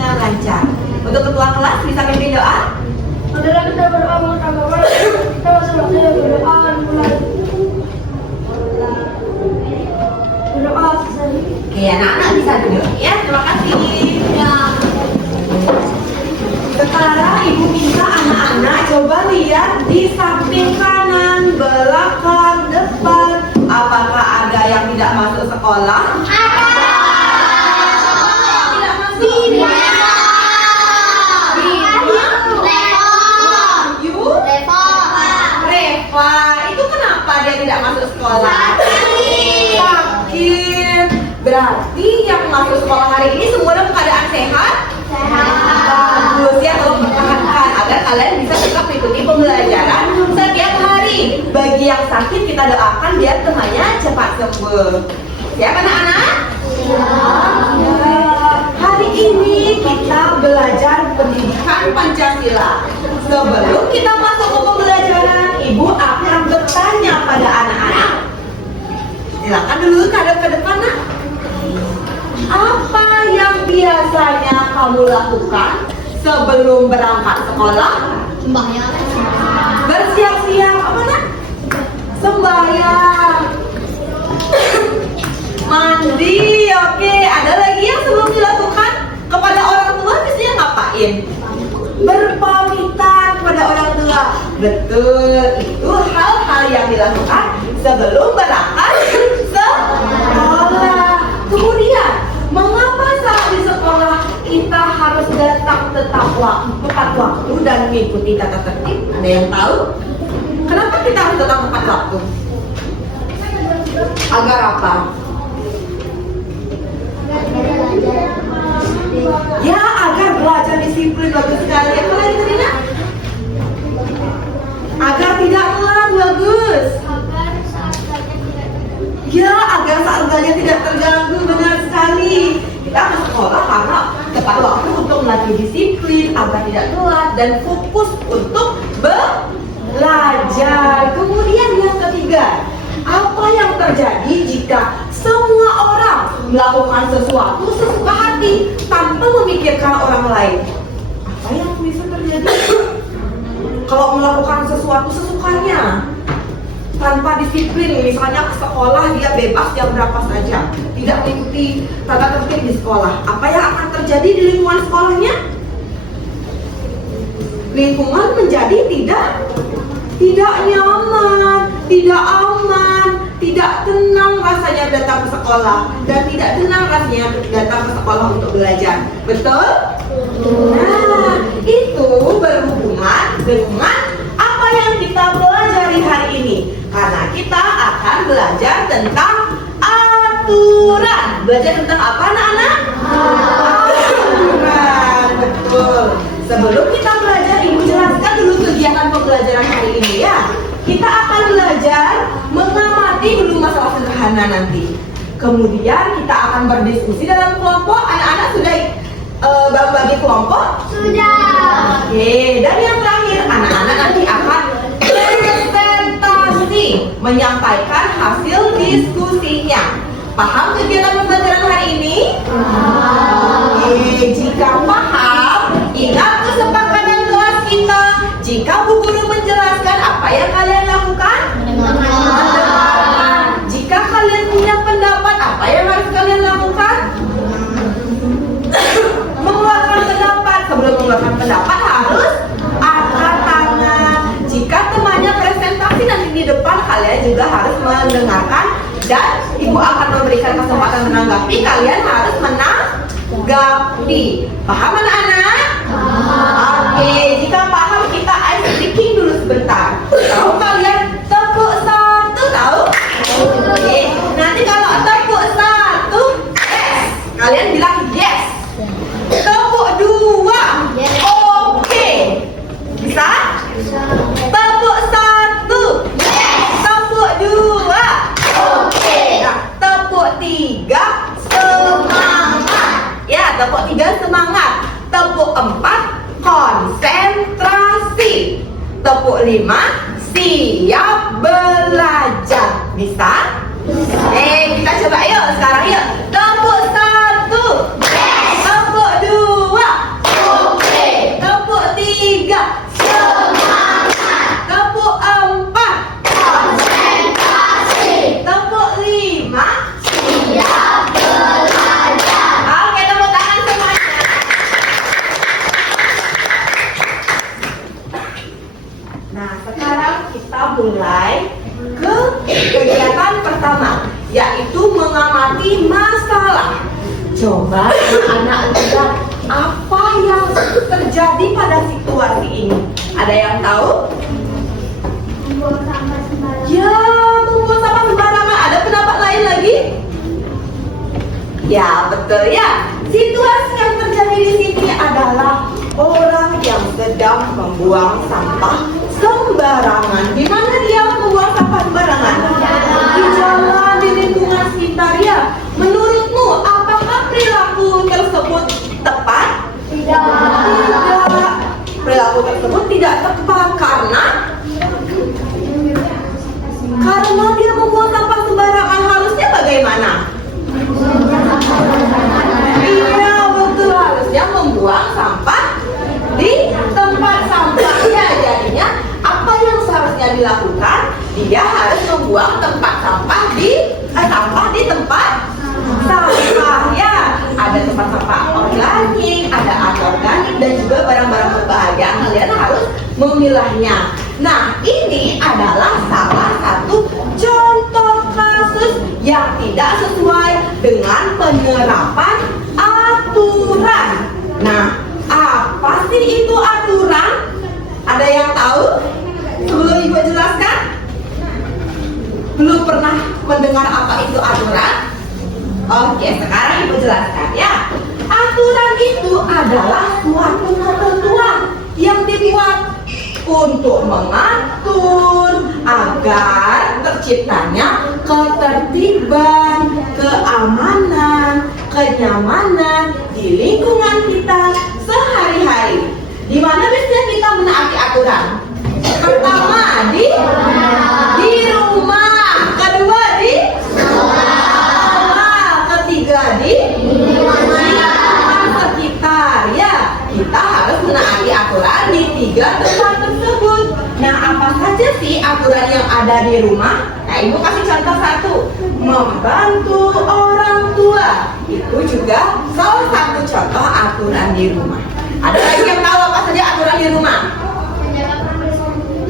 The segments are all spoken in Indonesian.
dengan lancar. Untuk ketua kelas bisa pimpin doa. Adalah kita berdoa menurut agama, kita masing-masing berdoa mulai berdoa selesai. Oke, anak-anak bisa duduk ya. Terima kasih. Ya. Sekarang ibu minta anak-anak coba lihat di samping kanan, belakang, depan. Apakah ada yang tidak masuk sekolah? Ada. Tidak masuk. Reva, itu kenapa dia tidak masuk sekolah? Sakit. Berarti yang masuk sekolah hari ini semua dalam keadaan sehat? Bagus ya, kalau pertahankan agar kalian bisa tetap mengikuti pembelajaran setiap hari. Bagi yang sakit kita doakan biar temannya cepat sembuh. Siap anak-anak? Hari ini kita belajar pendidikan Pancasila. Sebelum kita masuk ke pembelajaran, Ibu akan bertanya pada anak-anak. Silakan dulu kadang ke depan, nak. Apa yang biasanya kamu lakukan sebelum berangkat sekolah? Sembahyang. Bersiap-siap apa, nak? Sembahyang. Mandi, oke. Ada lagi yang sebelum dilakukan kepada orang tua biasanya ngapain? Berpamitan kepada orang tua. Betul, itu hal-hal yang dilakukan sebelum berangkat sekolah. Kemudian, mengapa saat di sekolah kita harus datang tepat waktu dan mengikuti tata tertib? Ada yang tahu? Kenapa kita harus datang tepat waktu? Agar apa? Ya, agar belajar disiplin. Bagus sekali. Apa lagi tadi, nak? Agar tidak telat. Bagus. Ya, agar saat belajar tidak terganggu. Benar sekali. Kita ke sekolah karena tepat waktu untuk melatih disiplin, agar tidak telat dan fokus untuk belajar. Kemudian yang ketiga, apa yang terjadi jika semua orang melakukan sesuatu sesuka hati tanpa memikirkan orang lain? Apa yang bisa terjadi kalau melakukan sesuatu sesukanya tanpa disiplin? Misalnya ke sekolah dia bebas jam berapa saja, tidak mengikuti tata tertib di sekolah. Apa yang akan terjadi di lingkungan sekolahnya? Lingkungan menjadi tidak nyaman, tidak aman, tidak tenang rasanya datang ke sekolah, dan tidak tenang rasanya datang ke sekolah untuk belajar. Betul? Nah, itu berhubungan dengan apa yang kita pelajari hari ini. Karena kita akan belajar tentang aturan. Belajar tentang apa, anak-anak? Aturan, betul. Sebelum kita belajar, Ibu jelaskan dulu kegiatan pembelajaran hari ini ya. Kita akan belajar mengamati dulu masalah sederhana nanti. Kemudian kita akan berdiskusi dalam kelompok. Anak-anak sudah bagi kelompok? Sudah. Oke, dan yang terakhir anak-anak nanti akan presentasi, menyampaikan hasil diskusinya. Paham kegiatan pembelajaran hari ini? Oke, jika paham, ingat kesepakatan kelas kita. Jika Bu Guru menjelaskan, apa yang kalian lakukan? Mendengarkan. Jika kalian punya pendapat, apa yang harus kalian lakukan? Mengeluarkan pendapat. Sebelum mengeluarkan pendapat harus angkat tangan. Jika temannya presentasi nanti di depan, kalian juga harus mendengarkan dan Ibu akan memberikan kesempatan menanggapi. Kalian harus menanggapi. Paham anak-anak? Oke, jika paham kita ice breaking dulu sebentar. Tahu kalian tepuk satu, tahu? Oke, nanti kalau tepuk satu, yes. Kalian bilang yes. Tepuk dua, oke. Bisa? Tepuk satu, yes. Tepuk dua, oke. Nah, tepuk tiga, semangat. Ya, tepuk tiga semangat. Tepuk empat, konsentrasi. Tepuk lima, siap belajar. Bisa? Kita coba yuk sekarang yuk. Tepuk satu, tepuk dua, mulai ke kegiatan pertama, yaitu mengamati masalah. Coba anak-anak lihat apa yang terjadi pada situasi ini. Ada yang tahu? Membuang sampah sembarangan. Ya, membuang sampah sembarangan. Ada pendapat lain lagi? Ya, betul ya. Situasi yang terjadi di sini adalah orang yang sedang membuang sampah sembarangan. Di mana dia membuang sampah sembarangan? Di jalan, di lingkungan sekitar ya. Menurutmu, apakah perilaku tersebut tepat? Tidak. Tidak. Perilaku tersebut tidak tepat karena dia membuang sampah sembarangan. Harusnya bagaimana? Iya, betul, harusnya membuang sampah di tempat sampah. Ya, jadinya apa yang seharusnya dilakukan? Dia harus membuang sampah di tempat sampah ya. Ada tempat sampah organik, ada anorganik, dan juga barang-barang berbahaya. Kalian harus memilahnya. Nah, ini adalah salah satu contoh kasus yang tidak sesuai dengan penerapan aturan. Nah, apa sih itu aturan? Ada yang tahu? Sebelum Ibu jelaskan? Belum pernah mendengar apa itu aturan? Oke, sekarang Ibu jelaskan ya. Aturan itu adalah suatu ketentuan yang dibuat untuk mengatur agar terciptanya ketertiban, keamanan, kenyamanan di lingkungan kita sehari-hari. Di mana biasanya kita menaati aturan? Pertama di rumah, kedua di sekolah, ketiga di lingkungan sekitar ya. Kita harus menaati aturan di 3 tempat tersebut. Nah, apa saja sih aturan yang ada di rumah? Nah, Ibu kasih contoh satu. Membantu orang tua. Itu juga salah satu contoh aturan di rumah. Ada lagi yang tahu apa saja aturan di rumah?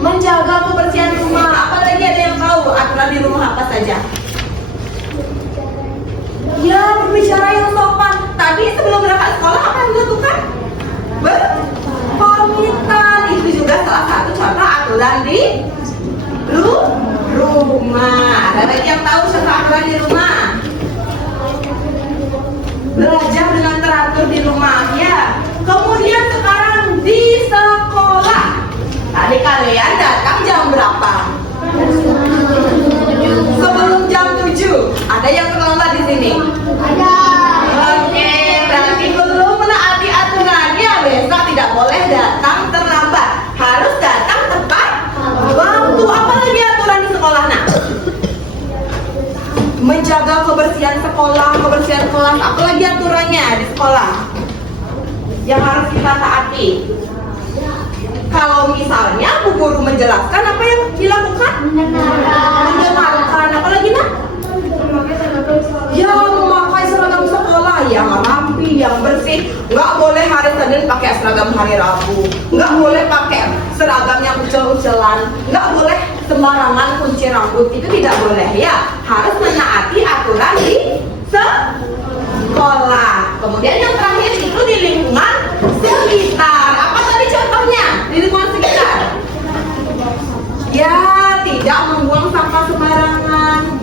Menjaga kebersihan rumah. Apa lagi ada yang tahu aturan di rumah apa saja? Ya, berbicara yang sopan. Tadi sebelum berangkat sekolah apa yang dilakukan? Berpamitan. Itu juga salah satu contoh aturan di rumah. Ada lagi yang tahu contoh aturan di rumah? Belajar dengan teratur di rumah ya. Kemudian sekarang di sekolah. Tadi kalian datang jam berapa? Sebelum jam 7. Ada yang terlambat di sini? Ada. Oke, berarti belum menaati aturannya. Besok tidak boleh datang terlambat. Harus datang tepat waktu. Apa lagi aturan di sekolah, nak? Menjaga kebersihan sekolah, kebersihan kelas. Apa lagi aturannya di sekolah yang harus kita taati? Kalau misalnya Bu Guru menjelaskan, apa yang dilakukan? Mendengarkan. Apa lagi, nak? Ya, memakai seragam sekolah yang rapi, yang bersih. Nggak boleh hari Senin pakai seragam hari Rabu. Nggak boleh pakai seragam yang ucel-ucelan. Nggak boleh sembarangan kunci rambut. Itu tidak boleh ya. Harus menaati aturan di sekolah. Kemudian yang terakhir itu di lingkungan sekitar. Apa tadi contohnya di lingkungan sekitar? Ya, tidak membuang sampah sembarangan.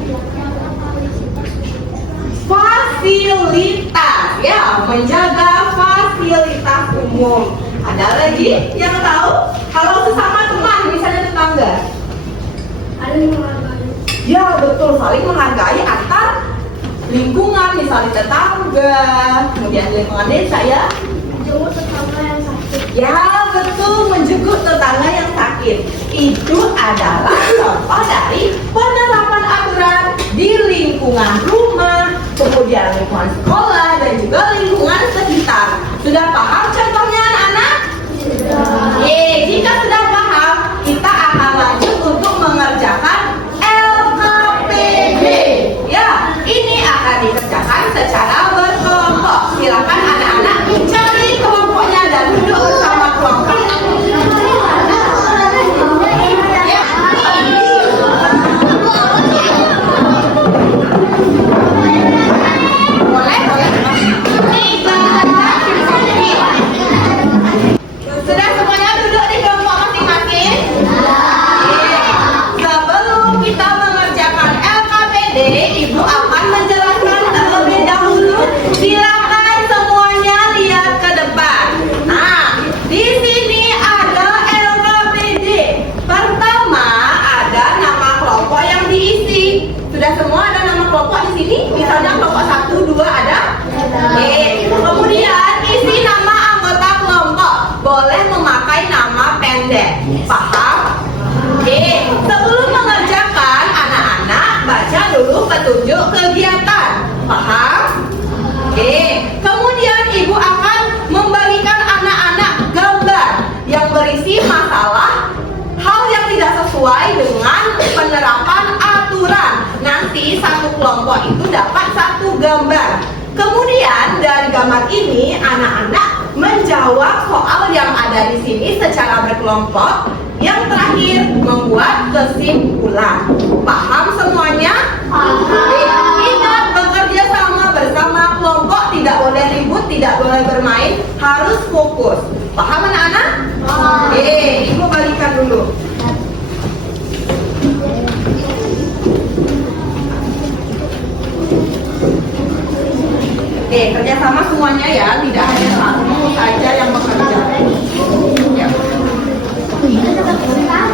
Fasilitas, ya, menjaga fasilitas umum. Ada lagi yang tahu? Kalau sesama teman, misalnya tetangga. Ada lingkungan. Ya, betul, saling menghargai antar lingkungan, misalnya tetangga, kemudian lingkungan desa ya. Jemput tetangga yang sakit. Ya, betul, menjemput tetangga yang sakit. Itu adalah contoh dari penerapan aturan di lingkungan rumah, kemudian lingkungan sekolah, dan juga lingkungan sekitar. Sudah paham contohnya anak-anak? Jika sudah paham, kita akan lanjut untuk mengerjakan LKPB. Ya, ini akan dikerjakan secara berkelompok. Silakan anak-anak cari kelompoknya dan duduk bersama kelompok. Ya. sesuai dengan penerapan aturan. Nanti satu kelompok itu dapat satu gambar. Kemudian dari gambar ini anak-anak menjawab soal yang ada di sini secara berkelompok. Yang terakhir membuat kesimpulan. Paham semuanya? Ingat, bekerja sama bersama kelompok, tidak boleh ribut, tidak boleh bermain, harus fokus. Paham anak-anak? Ibu bagikan dulu. Kerjasama semuanya ya, tidak hanya satu saja yang bekerja. Ya.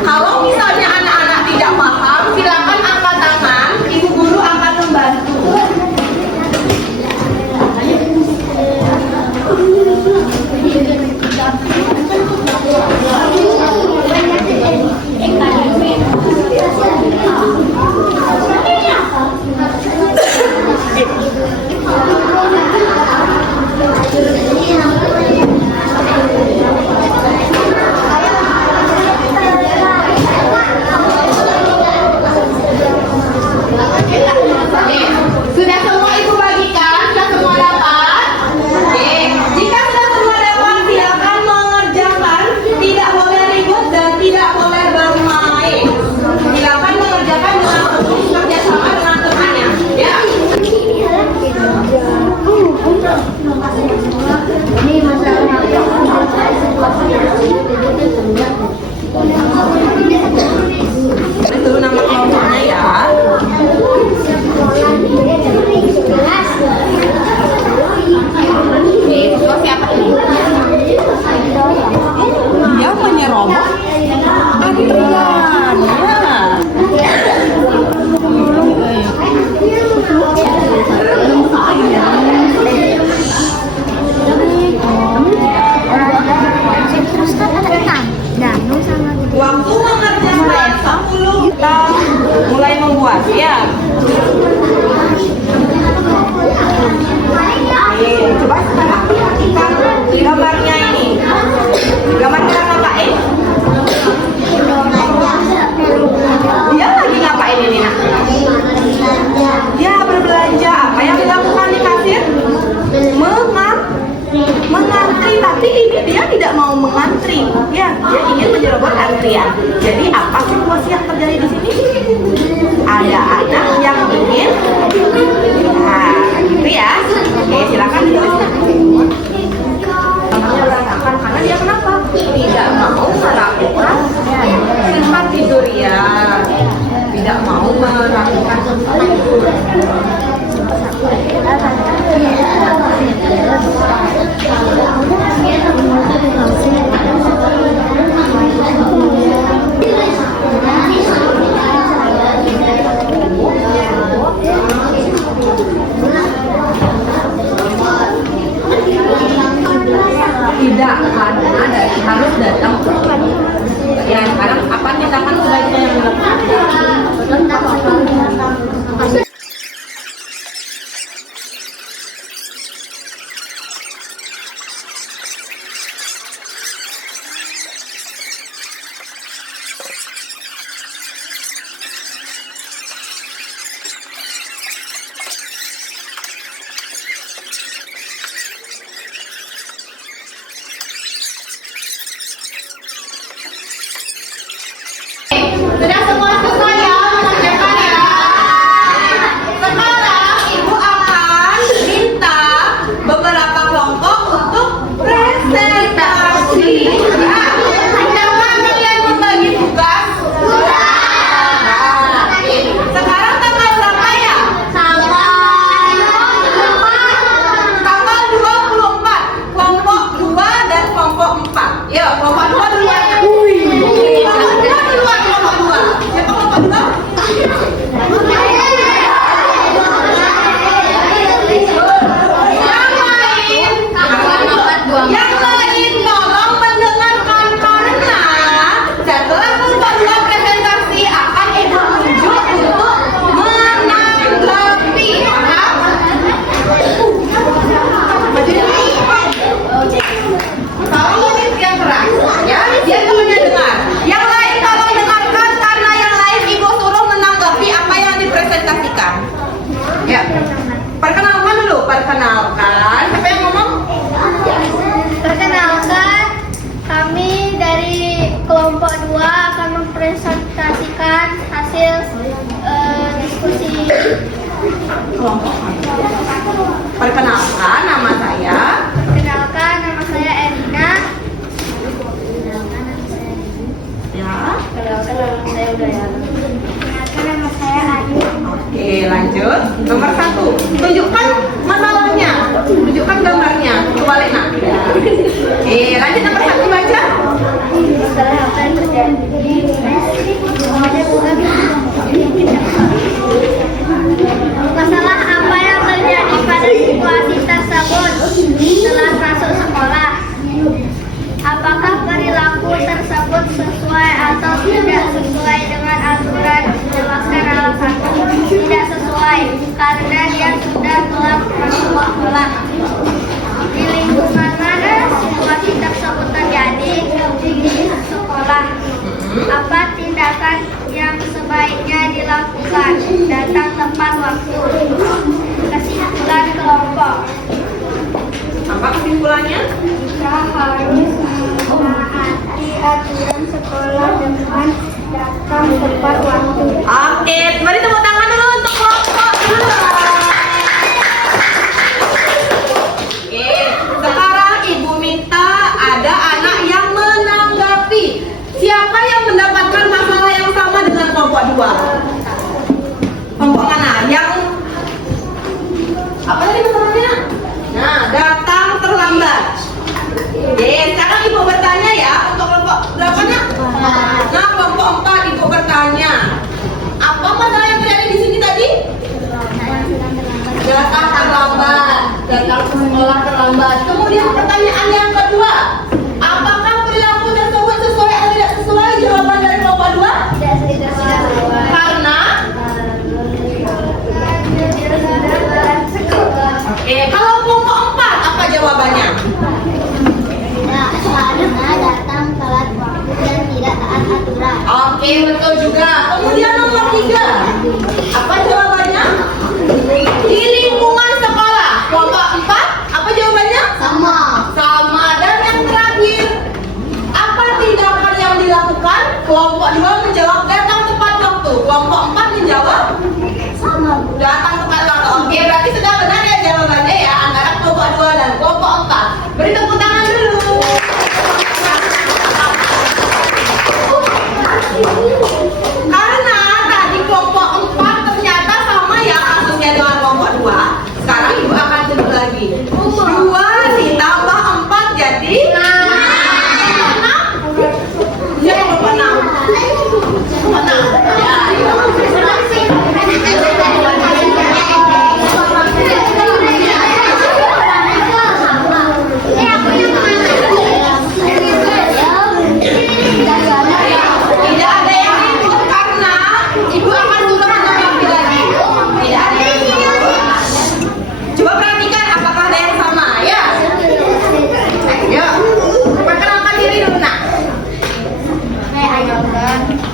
Kalau misalnya anak-anak tidak paham, silakan angkat tangan, ibu guru akan membantu. Sudah semua ibu bagikan? Sudah semua dapat? Oke. Jika sudah semua dapat, silakan mengerjakan. Tidak boleh ribut dan tidak boleh bermain. Silakan mengerjakan dengan penuh kerjasama dengan temannya. Ya. Ini masalahnya. Dulu nama kelompoknya ya. Siswa siapa ini? Dia menyerobot antrian. Waktu mengerjakan 10 kita mulai membuat ya. Coba sekarang perhatikan gambarnya ini. Gambar kita ngapain? Dia lagi ngapain ini nak? Ya berbelanja. Apa yang dilakukan di kasir? Mengantri, tapi ini dia tidak mau mengantri. Ya, dia ingin menyerobot antrian. Jadi apa situasi yang terjadi di sini? Ada anak yang ingin, nah, gitu ya. Oke, silakan dituliskan. Namanya berantakan karena dia kenapa? Tidak mau melakukan tempat tidur ya. Tidak mau melakukan tempat tidur. Tidak, karena harus datang. Ya, sekarang apa tindakan sebaiknya yang dilakukan? lanjut. Nomor 1, tunjukkan masalahnya, tunjukkan gambarnya. Kembali nak. Lanjut nomor 1 baca. Setelah apa yang terjadi, masalah apa yang terjadi pada situasi tersebut setelah masuk sekolah? Apakah perilaku tersebut sesuai atau tidak sesuai dengan aturan? Jelaskan alasannya. Tidak sesuai karena dia sudah telah masuk sekolah. Di lingkungan mana situasi tersebut terjadi? Di sekolah. Apa tindakan yang sebaiknya dilakukan? Datang tepat waktu. Kesimpulan kelompok. Apa kesimpulannya? Kita harus menaati aturan sekolah dengan datang tepat waktu. Oke, mari tepuk tangan dulu untuk kelompok dulu. Oke, sekarang Ibu minta ada anak yang menanggapi. Siapa yang mendapatkan masalah yang sama dengan kelompok 2? Kelompok mana? Yang apa tadi masalahnya? Nah, datang terlambat. Oke, sekarang Ibu bertanya ya untuk kelompok berapanya? Nah, kelompok 4 Ibu bertanya. Apa masalah yang terjadi di sini tadi? Datang terlambat, datang ke sekolah terlambat. Kemudian pertanyaan yang kedua, apakah perilaku tersebut sesuai atau tidak sesuai? Jawaban dari kelompok 2? Tidak sesuai. Karena kalau kelompok 4 apa jawabannya? Karena datang telat waktu dan tidak taat aturan. Oke, betul juga. Kemudian nomor 3, apa jawabannya? Di lingkungan sekolah. Kelompok 4, apa jawabannya? Sama. Sama. Dan yang terakhir, apa tindakan yang dilakukan? Kelompok 2 menjawab datang tepat waktu. Kelompok 4 menjawab Sama. datang tepat waktu. Oke, berarti sudah benar ya jawabannya ya antara kelompok 2 dan kelompok 4. Beri tepuk tangan dulu. Karena tadi kelompok 4 ternyata sama ya kasusnya dengan kelompok 2. Sekarang Ibu akan tunjuk lagi. 2 ditambah 4 jadi 6. Siapa kelompok 6? Kelompok 6. Ya, tidak ada yang ribut karena Ibu akan sudah menanggapi lagi. Tidak ada yang ribut. Coba perhatikan apakah ada yang sama ya. Ayo, perkenalkan diri dulu nak.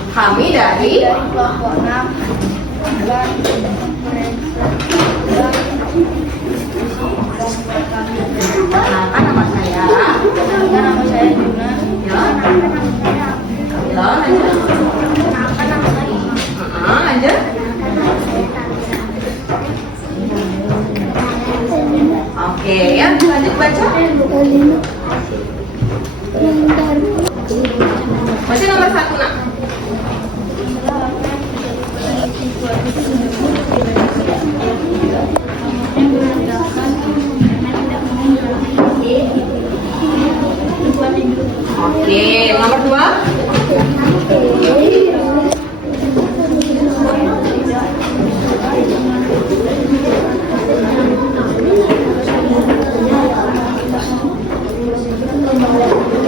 Kami dari Kelompok 6. perkenalkan nama saya. Nama saya Juna. Ya. Ya, lanjut. Lanjut. Oke, ya lanjut baca. Baca nomor 1 nak. Oke, nomor 2.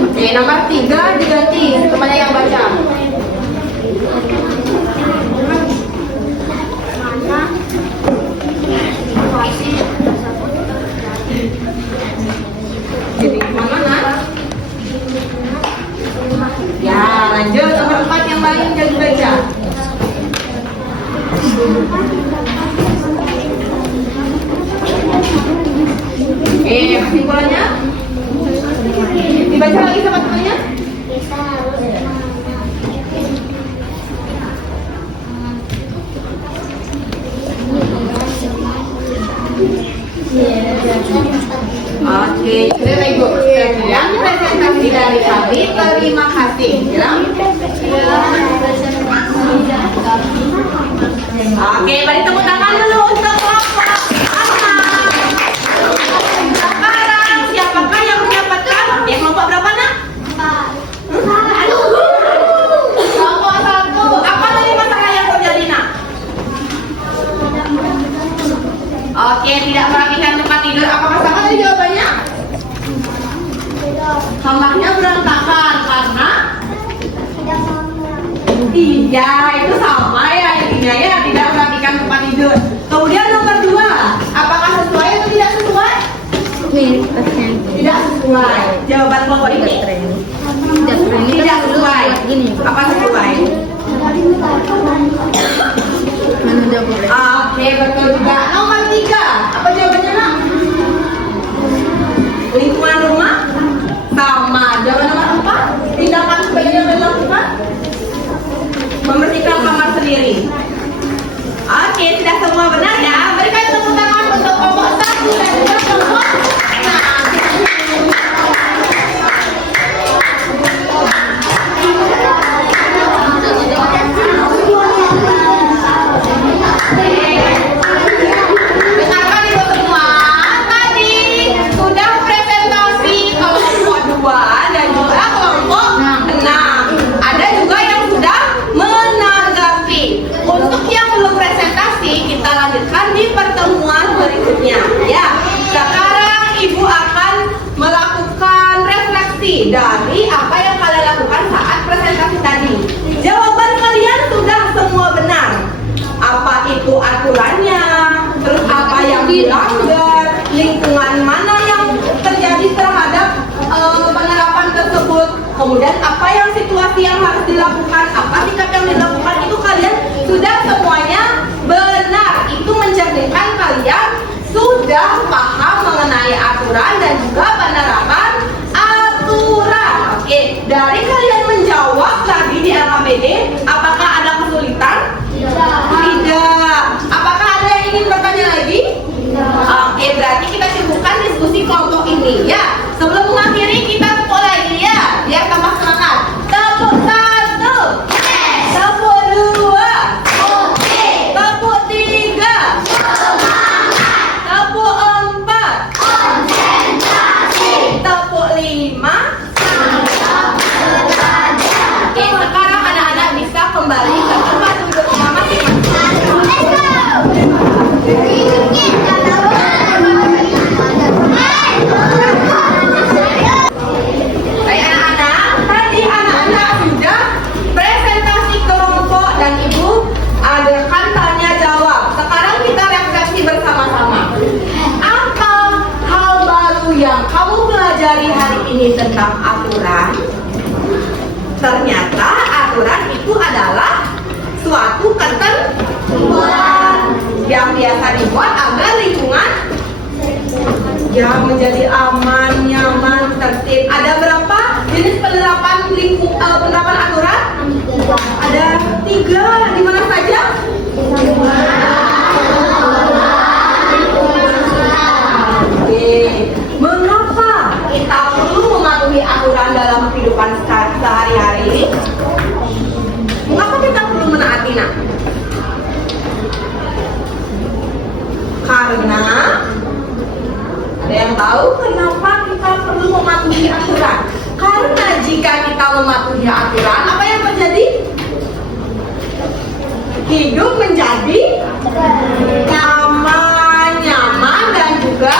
Oke, nomor 3 diganti temannya yang baca. Jadi mana? Ya, lanjut nomor 4 yang paling jadi baca. Kesimpulannya dibaca lagi sama temannya. Kita harus Oke, terima Ibu. Sekian presentasi dari kami. Terima kasih. Bilang. Oke, beri tepuk tangan dulu. sekolahnya berantakan karena iya, itu sama ya intinya ya, tidak merapikan tempat tidur. Kemudian nomor 2, apakah sesuai atau tidak sesuai? Tidak sesuai. Jawaban kelompok ini tidak sesuai. Apa sesuai? Oke, betul juga. Nomor 3, apa jawabannya nak? Lingkungan rumah sama. Jawaban nomor 4, tindakan sebaiknya dilakukan membersihkan kamar sendiri. Oke, sudah semua benar ya. Berikan tepuk tangan untuk kelompok 1 dan juga kelompok 6. Ya, sekarang Ibu akan melakukan refleksi dari apa yang kalian lakukan saat presentasi tadi. Jawaban kalian sudah semua benar. Apa itu aturannya? Terus apa yang dilanggar? Lingkungan mana yang terjadi terhadap penerapan tersebut? Kemudian apa yang situasi yang harus dilakukan? Apa sikap yang dilakukan? Itu kalian sudah semuanya benar. Itu mencerminkan kalian sudah paham mengenai aturan dan juga penerapan aturan. Oke, dari kalian menjawab tadi di LKPD, apakah ada kesulitan? Tidak. Apakah ada yang ingin bertanya lagi? Oke, berarti kita cukupkan diskusi kelompok ini ya. Sebelum mengakhiri kita tepuk lagi ya, biar tambah semangat. Tepuk 1, tepuk 2, tepuk 3, tepuk 4, tepuk 5. Oke, sekarang anak-anak bisa kembali ke tempat duduknya masing-masing. Baik anak-anak, tadi anak-anak sudah presentasi kelompok dan Ibu adakan tanya jawab. Sekarang kita refleksi bersama-sama. Apa hal baru yang kamu pelajari hari ini tentang aturan? Ternyata aturan itu adalah suatu ketentuan yang biasa dibuat agar lingkungan ya menjadi aman, nyaman, tertib. Ada berapa jenis penerapan penerapan aturan? Ada 3. Di mana saja? Oke. Mengapa kita perlu mematuhi aturan dalam kehidupan sehari-hari? Mengapa kita perlu menaatinya? Karena ada yang tahu kenapa kita perlu mematuhi aturan? Karena jika kita mematuhi aturan, apa yang terjadi? Hidup menjadi aman, nyaman, dan juga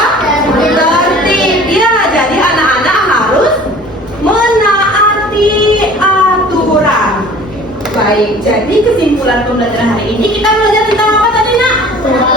tertib. Ya, jadi anak-anak harus menaati aturan. Baik, jadi kesimpulan pembelajaran hari ini kita belajar tentang apa tadi nak?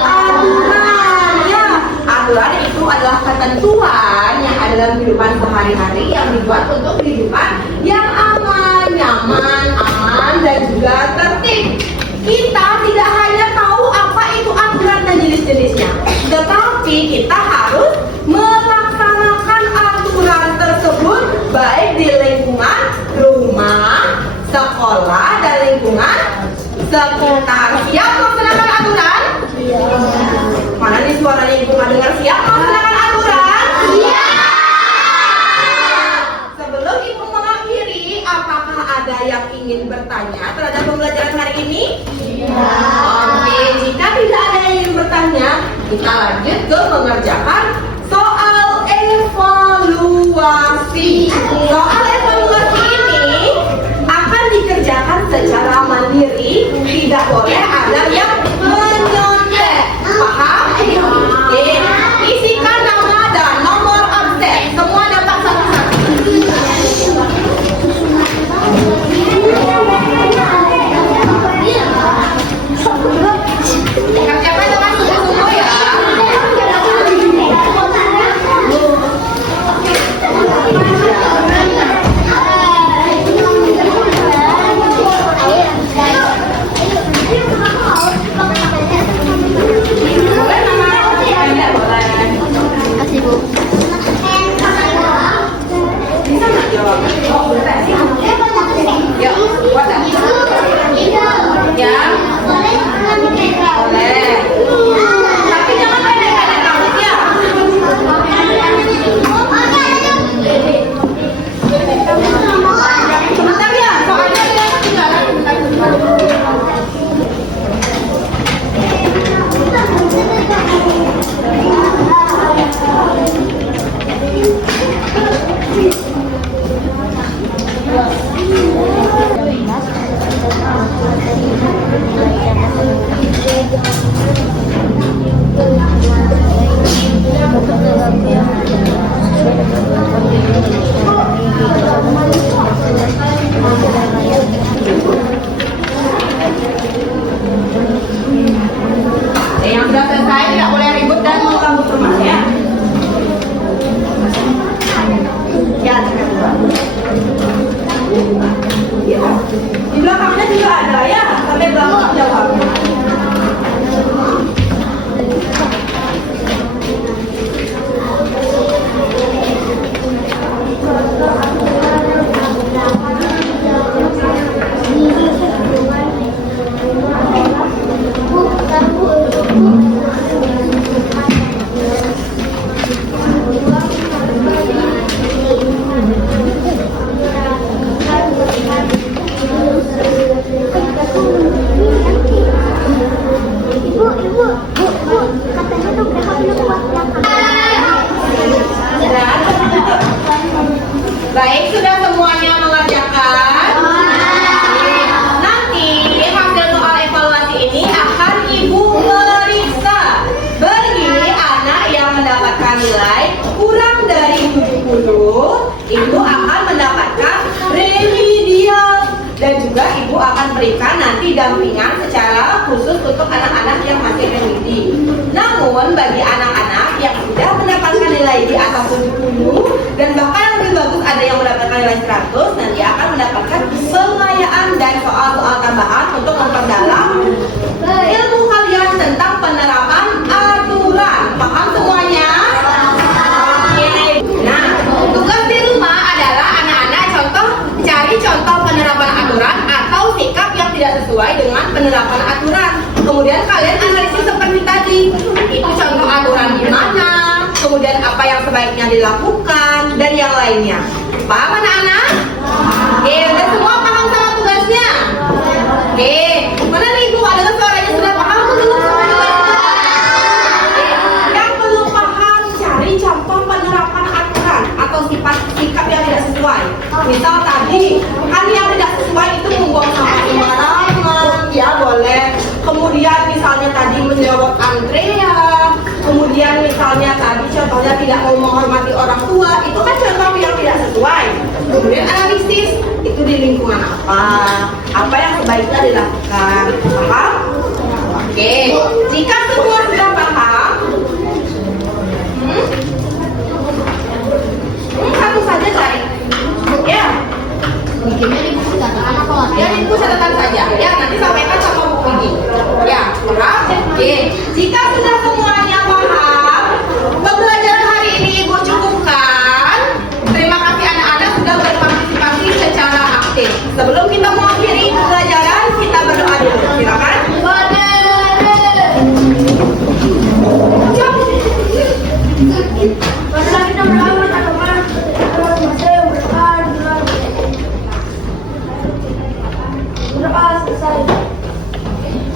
Aturan. Ya, aturan itu adalah ketentuan yang ada dalam kehidupan sehari-hari yang dibuat untuk kehidupan yang aman, nyaman, aman, dan juga tertib. Kita tidak hanya tahu apa itu aturan dan jenis-jenisnya, tetapi kita harus melaksanakan aturan tersebut baik di lingkungan rumah, sekolah, dan lingkungan sekitar. Siap melaksanakan aturan? Iya. Mana nih suaranya Ibu nggak dengar? Siap melaksanakan aturan? Iya. Sebelum Ibu mengakhiri, apakah ada yang ingin bertanya terhadap pembelajaran hari ini? Iya. Oke, jika tidak ada yang ingin bertanya, kita lanjut ke mengerjakan soal evaluasi. Soal evaluasi ini akan dikerjakan secara mandiri, tidak boleh ada yang menyontek. Paham? Oke. Isikan nama dan nomor absen. Semua dapat satu-satu. Gimana jawabnya? Ya, wadah. Ya, boleh. Tapi jangan pendek-pendek rambut ya. Sebentar ya, soalnya dia ketinggalan. Yang sudah selesai tidak boleh ribut dan mau kabur rumah ya. Ya, ya. Di belakangnya juga ada ya, sampai belakang jawab. Baik, sudah semuanya mengerjakan? Nanti hasil soal evaluasi ini akan Ibu periksa bagi anak yang mendapatkan nilai kurang dari 70, Ibu akan mendapatkan remedial dan juga Ibu akan berikan nanti dampingan secara khusus untuk anak-anak yang masih remedi. Namun bagi anak-anak yang sudah mendapatkan nilai di atas 70 dan bahkan yang lebih bagus ada yang mendapatkan nilai 100, nanti akan mendapatkan pengayaan dan soal-soal tambahan untuk memperdalam ilmu kalian tentang penerapan aturan. Paham semuanya? Oke. Nah, tugas di rumah adalah anak-anak cari contoh penerapan aturan atau sikap yang tidak sesuai dengan penerapan aturan. Kemudian kalian analisis seperti tadi. Itu contoh aturan di mana, kemudian apa yang sebaiknya dilakukan dan yang lainnya. Paham anak-anak? Oke, udah semua paham sama tugasnya? Oke, mana nih Ibu? Ada suaranya sudah paham atau belum sama tugasnya? Oke, yang belum paham cari contoh penerapan aturan atau sikap yang tidak sesuai. Misal tadi kan yang tidak sesuai itu membuang sampah sembarangan, ya boleh. Kemudian misalnya tadi menjawab antrean, kemudian misalnya tadi contohnya tidak mau menghormati orang tua, itu kan contoh yang tidak sesuai. Kemudian analisis, itu di lingkungan apa yang sebaiknya dilakukan. Paham? Oke, jika semua sudah paham, satu saja cari. Ya, ya ibu catatan saja. Ya, nanti sampaikan sama Bu Pegi. Ya, paham? Oke, jika sudah semuanya paham, pembelajaran hari ini Ibu cukupkan. Terima kasih anak-anak sudah berpartisipasi secara aktif. Sebelum kita mengakhiri pembelajaran, kita berdoa dulu. Silakan.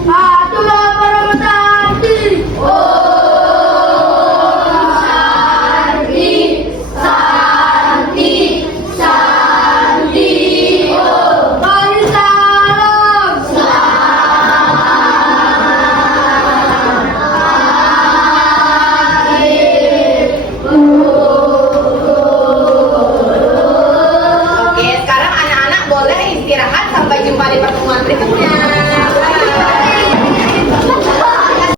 Atulah para mentari. Oke, sekarang anak-anak boleh istirahat sampai jumpa di pertemuan berikutnya.